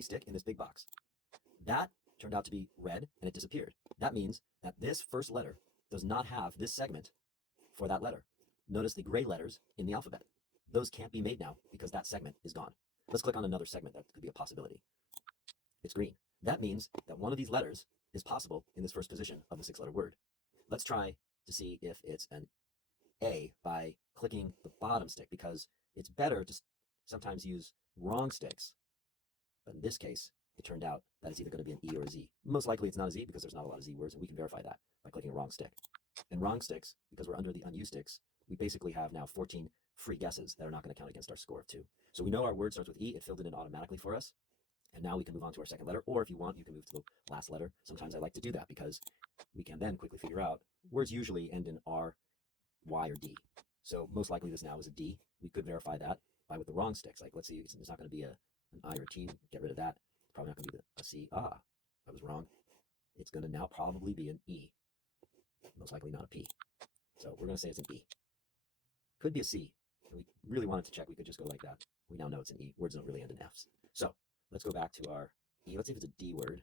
stick in this big box. That turned out to be red and it disappeared. That means that this first letter does not have this segment for that letter. Notice the gray letters in the alphabet. Those can't be made now because that segment is gone. Let's click on another segment that could be a possibility. It's green. That means that one of these letters is possible in this first position of the 6-letter word. Let's try to see if it's an A by clicking the bottom stick, because it's better to sometimes use wrong sticks. But in this case, it turned out that it's either going to be an E or a Z. Most likely it's not a Z because there's not a lot of Z words, and we can verify that by clicking a wrong stick. And wrong sticks, because we're under the unused sticks, we basically have now 14 free guesses that are not going to count against our score of 2. So we know our word starts with E. It filled it in automatically for us. And now we can move on to our second letter, or if you want, you can move to the last letter. Sometimes I like to do that because we can then quickly figure out words usually end in R, Y, or D. So most likely this now is a D. We could verify that by with the wrong sticks. Like, let's see, it's not going to be an I or a T. Get rid of that. It's probably not going to be a C. Ah, I was wrong. It's going to now probably be an E. Most likely not a P. So we're going to say it's an E. Could be a C. If we really wanted to check, we could just go like that. We now know it's an E. Words don't really end in Fs. So let's go back to our E. Let's see if it's a D word.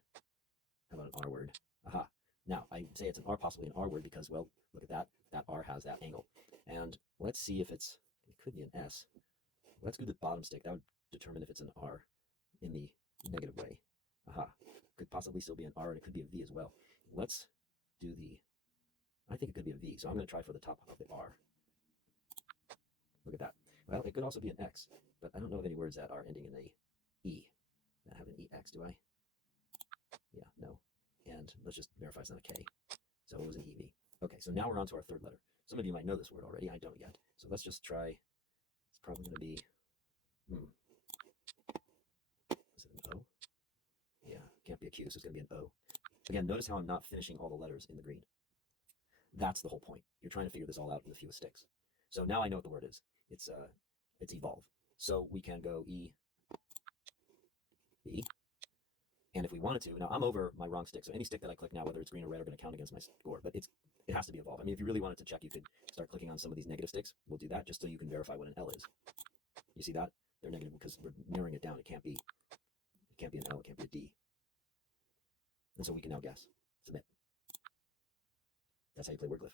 How about an R word? Aha. Now, I say it's an R, possibly an R word because, well, look at that. That R has that angle. And let's see if it could be an S. Let's do the bottom stick. That would determine if it's an R in the negative way. Aha. Could possibly still be an R, and it could be a V as well. Let's do I think it could be a V, so I'm going to try for the top of the R. Look at that. Well, it could also be an X, but I don't know of any words that are ending in a E. I have an EX, do I? Yeah, no. And let's just verify it's not a K. So it was an EV. Okay, so now we're on to our third letter. Some of you might know this word already. I don't yet. So let's just try. It's probably going to be, is it an O? Yeah, can't be a Q, so it's going to be an O. Again, notice how I'm not finishing all the letters in the green. That's the whole point. You're trying to figure this all out in the fewest sticks. So now I know what the word is. It's evolve. So we can go E, B. And if we wanted to, now I'm over my wrong stick, so any stick that I click now, whether it's green or red, are going to count against my score, but it has to be evolve. I mean, if you really wanted to check, you could start clicking on some of these negative sticks. We'll do that just so you can verify what an L is. You see that? They're negative because we're narrowing it down. It can't be an L, it can't be a D. And so we can now guess. Submit. That's how you play WordGlyph.